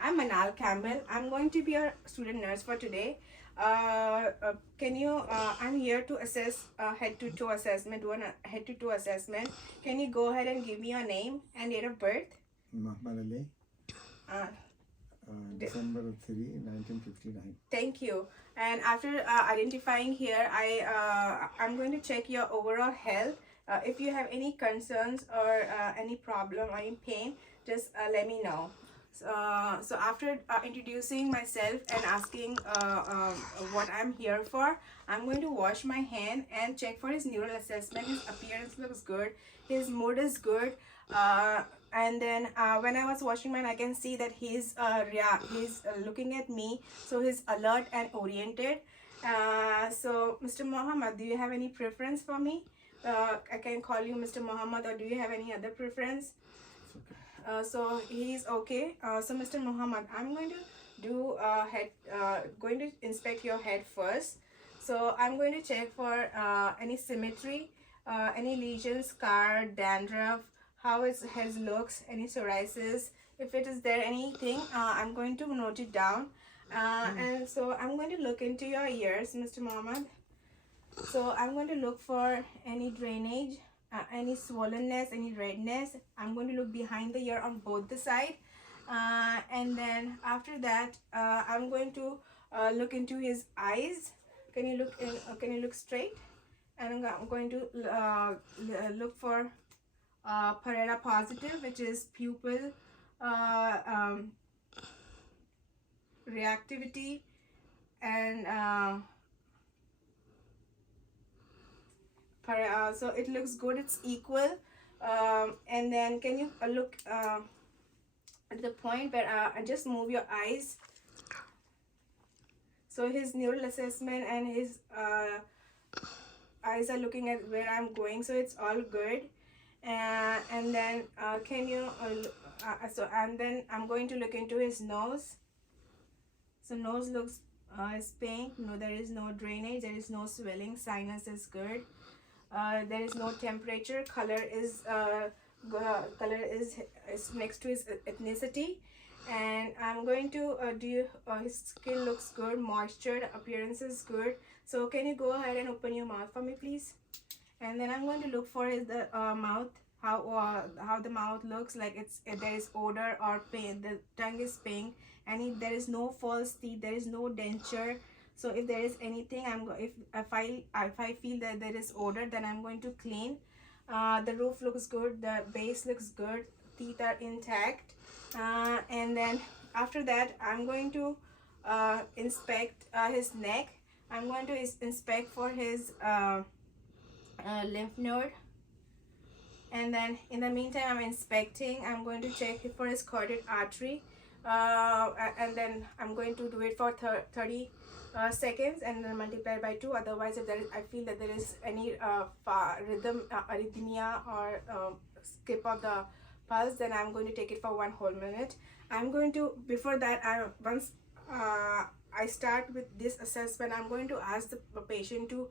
I'm Manal Campbell. I'm going to be your student nurse for today. I'm here to assess head to toe assessment, do a head to toe assessment. Can you go ahead and give me your name and date of birth? Muhammad Ali, Uh, December 3, 1959. Thank you. And after identifying here, I'm going to check your overall health. If you have any concerns or any problem or any pain, just let me know. So after introducing myself and asking what I'm here for, I'm going to wash my hand and check for his neural assessment. His appearance looks good. His mood is good. And then when I was washing mine, I can see that he's looking at me, so he's alert and oriented. So Mr. Muhammad, do you have any preference for me? I can call you Mr. Muhammad, or do you have any other preference? So he's okay. So Mr. Muhammad, I'm going to do going to inspect your head first. So I'm going to check for any symmetry, any lesions, scar, dandruff, how his head looks, any psoriasis. If it is there anything, I'm going to note it down. And so I'm going to look into your ears, Mr. Muhammad. So I'm going to look for any drainage, any swollenness, any redness. I'm going to look behind the ear on both the side. And then after that, I'm going to look into his eyes. Can you look in, can you look straight? And I'm going to look for PERRLA positive, which is pupil reactivity, and so it looks good, it's equal. And then can you look at the point where just move your eyes. So his neural assessment and his eyes are looking at where I'm going, so it's all good. And then can you and then I'm going to look into his nose. So nose looks is pink. No, there is no drainage, there is no swelling, sinus is good. There is no temperature. Color is next to his ethnicity. And I'm going to his skin looks good, moisture, appearance is good. So can you go ahead and open your mouth for me, please? And then I'm going to look for his mouth, how the mouth looks like. If there is odor or pain, the tongue is pink, and there is no false teeth, there is no denture. So if there is anything, if I feel that there is odor, then I'm going to clean. The roof looks good, the base looks good, teeth are intact. And then after that, I'm going to inspect his neck. I'm going to inspect for his lymph node. And then in the meantime, I'm inspecting. I'm going to check for his carotid artery. And then I'm going to do it for 30 seconds and then multiply by 2. Otherwise, if I feel that there is any rhythm arrhythmia or skip of the pulse, then I'm going to take it for 1 whole minute. I'm going to, before that, once I start with this assessment, I'm going to ask the patient to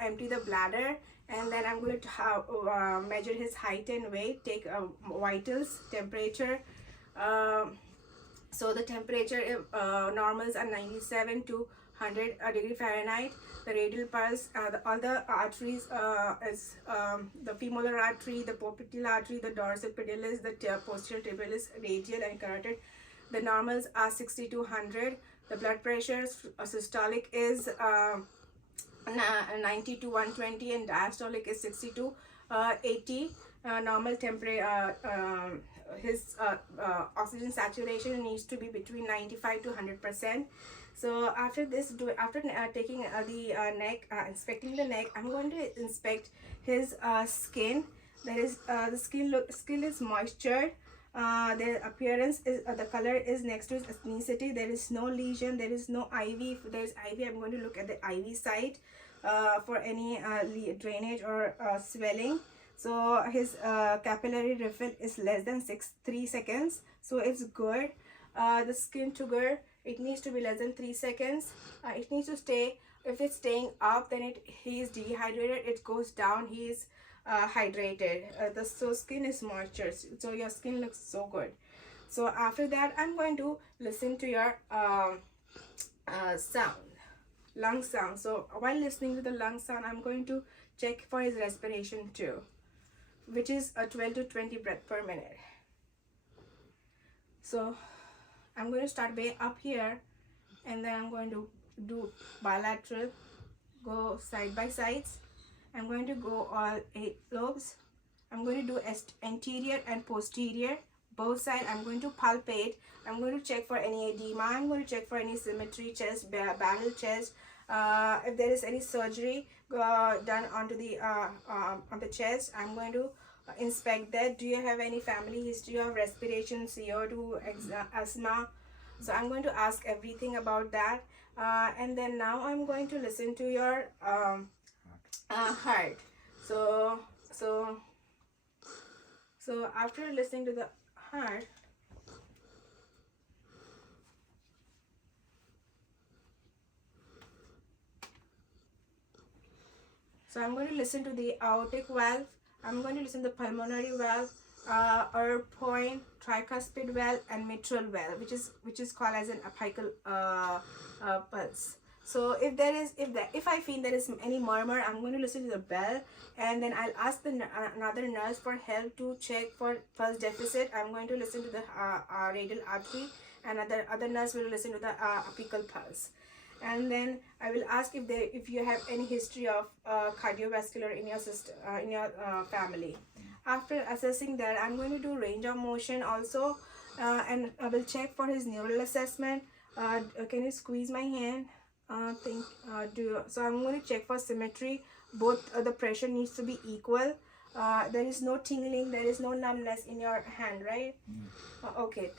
empty the bladder, and then I'm going to measure his height and weight, take vitals, temperature. So the temperature normals are 97 to 100 degree Fahrenheit. The radial pulse, all the arteries is the femoral artery, the popliteal artery, the dorsal pedalis, the posterior tibialis, radial and carotid. The normals are 60 to 100. The blood pressure systolic is 90 to 120, and diastolic is 60 to 80. Normal temperature, his oxygen saturation needs to be between 95 to 100%. So after this, taking the neck, inspecting the neck, I'm going to inspect his skin. There is the skin is moistured. The appearance is the color is next to his ethnicity. There is no lesion, there is no IV. If there is IV, I'm going to look at the IV site for any drainage or swelling. So his capillary refill is less than 3 seconds, so it's good. The skin sugar, it needs to be less than 3 seconds. It needs to stay. If it's staying up, then he is dehydrated. It goes down, he is hydrated. So skin is moisture, so your skin looks so good. So after that, I'm going to listen to your sound, lung sound. So while listening to the lung sound, I'm going to check for his respiration too, which is a 12 to 20 breath per minute. So I'm going to start way up here, and then I'm going to do bilateral, go side by sides. I'm going to go all 8 lobes. I'm going to do anterior and posterior, both sides. I'm going to palpate. I'm going to check for any edema. I'm going to check for any symmetry, chest, barrel chest. If there is any surgery done onto the on the chest, I'm going to inspect that. Do you have any family history of respiration, CO2, asthma? So I'm going to ask everything about that. And then now I'm going to listen to your heart. So after listening to the heart, so I'm going to listen to the aortic valve. I'm going to listen to the pulmonary valve, point, tricuspid valve, and mitral valve, which is called as an apical pulse. So if I feel there is any murmur, I'm going to listen to the bell, and then I'll ask another nurse for help to check for pulse deficit. I'm going to listen to the radial artery, and other nurse will listen to the apical pulse. And then I will ask if you have any history of cardiovascular in your system, in your family. After assessing that, I'm going to do range of motion also, and I will check for his neural assessment. Can you squeeze my hand? So I'm going to check for symmetry. Both the pressure needs to be equal. There is no tingling, there is no numbness in your hand, right? Okay,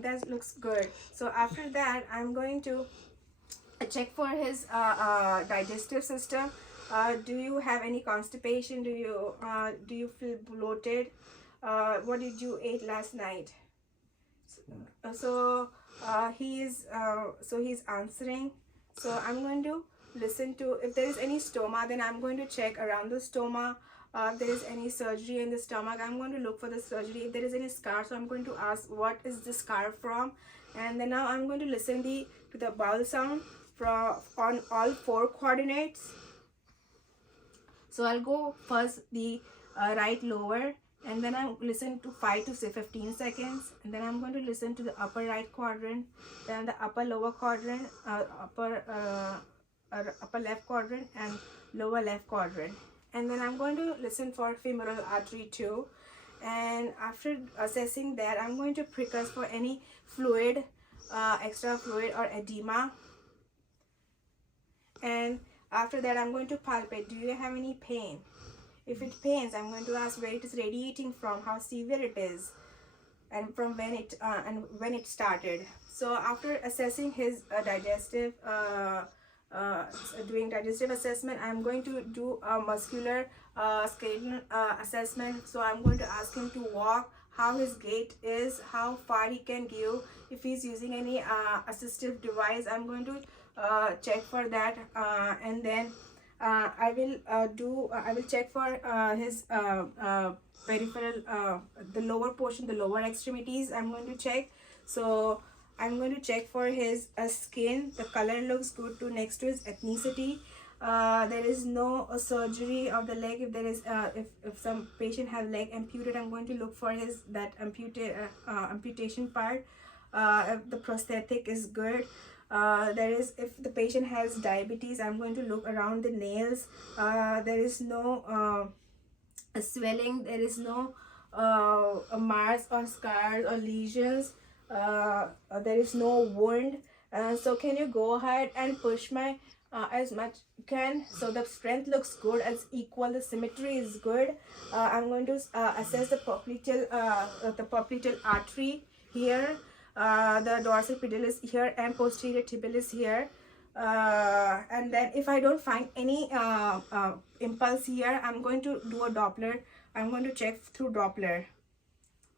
that looks good. So after that, I'm going to check for his digestive system. Do you have any constipation? Do you feel bloated? What did you eat last night? So he's answering. So I'm going to listen to, if there is any stoma, then I'm going to check around the stoma. If there is any surgery in the stomach, I'm going to look for the surgery. If there is any scar, so I'm going to ask what is the scar from. And then now I'm going to listen to the bowel sound on all 4 coordinates. So I'll go first the right lower, and then I'll listen to 5 to 15 seconds, and then I'm going to listen to the upper right quadrant, then the upper lower quadrant, upper left quadrant, and lower left quadrant. And then I'm going to listen for femoral artery too. And after assessing that, I'm going to precursor for any fluid, extra fluid or edema. And after that, I'm going to palpate. Do you have any pain? If it pains, I'm going to ask where it is radiating from, how severe it is, and from when it started. So after assessing his digestive, doing digestive assessment, I'm going to do a muscular skeletal assessment. So I'm going to ask him to walk, how his gait is, how far he can give. If he's using any assistive device, I'm going to check for that, and then I will check for his peripheral, the lower portion, the lower extremities. I'm going to check. So I'm going to check for his skin. The color looks good too, next to his ethnicity. There is no surgery of the leg. If there is, if some patient has leg amputated, I'm going to look for his amputation part. If the prosthetic is good. If the patient has diabetes, I'm going to look around the nails. There is no swelling, there is no marks or scars or lesions, there is no wound. So can you go ahead and push my as much you can? So the strength looks good, as equal, the symmetry is good. I'm going to assess the popliteal artery here. The dorsal pedalis here and posterior tibialis here, and then if I don't find any impulse here, I'm going to do a Doppler. I'm going to check through Doppler,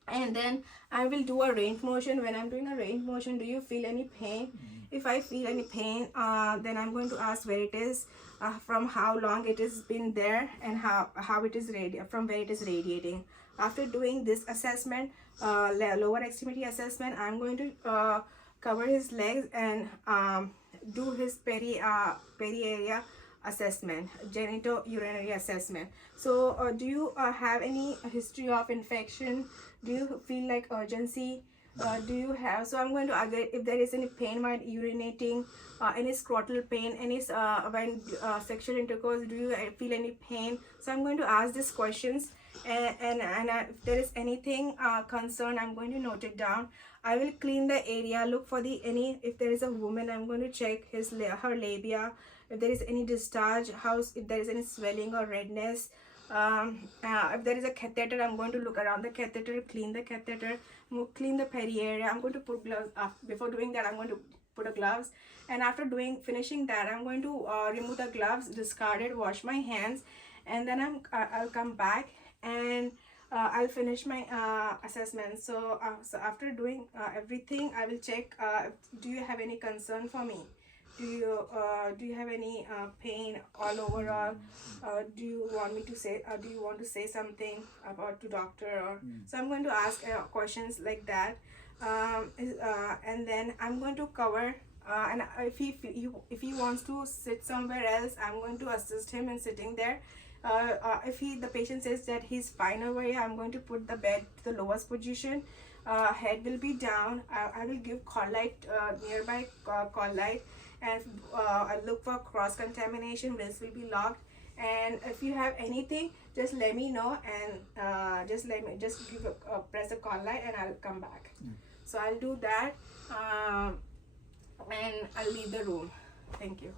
and then I will do a range motion. When I'm doing a range motion, do you feel any pain? If I feel any pain, then I'm going to ask where it is, from how long it has been there, and how it is from where it is radiating. After doing this assessment, lower extremity assessment, I'm going to cover his legs and do his peri area assessment, genitourinary assessment. So do you have any history of infection? Do you feel like urgency? Do you have, so I'm going to get if there is any pain while urinating, any scrotal pain, any when sexual intercourse, do you feel any pain? So I'm going to ask these questions, and if there is anything concern, I'm going to note it down. I will clean the area, look for the any, if there is a woman, I'm going to check her labia, if there is any discharge, if there is any swelling or redness. If there is a catheter, I'm going to look around the catheter, clean the catheter, clean the peri area. I'm going to put gloves. Before doing that, I'm going to put a gloves, and after finishing that, I'm going to remove the gloves, discard it, wash my hands, and then I'll come back and I'll finish my assessment. So after doing everything, I will check. Do you have any concern for me? Do you have any pain all overall? Do you want me to say? Do you want to say something about to doctor? Or so I'm going to ask questions like that, and then I'm going to cover. And if he wants to sit somewhere else, I'm going to assist him in sitting there. If the patient says that he's fine over here, I'm going to put the bed to the lowest position. Head will be down. I will give call light, nearby call light, and I look for cross contamination. This will be locked. And if you have anything, just let me know, and just give press the call light, and I'll come back. So I'll do that, and I'll leave the room. Thank you.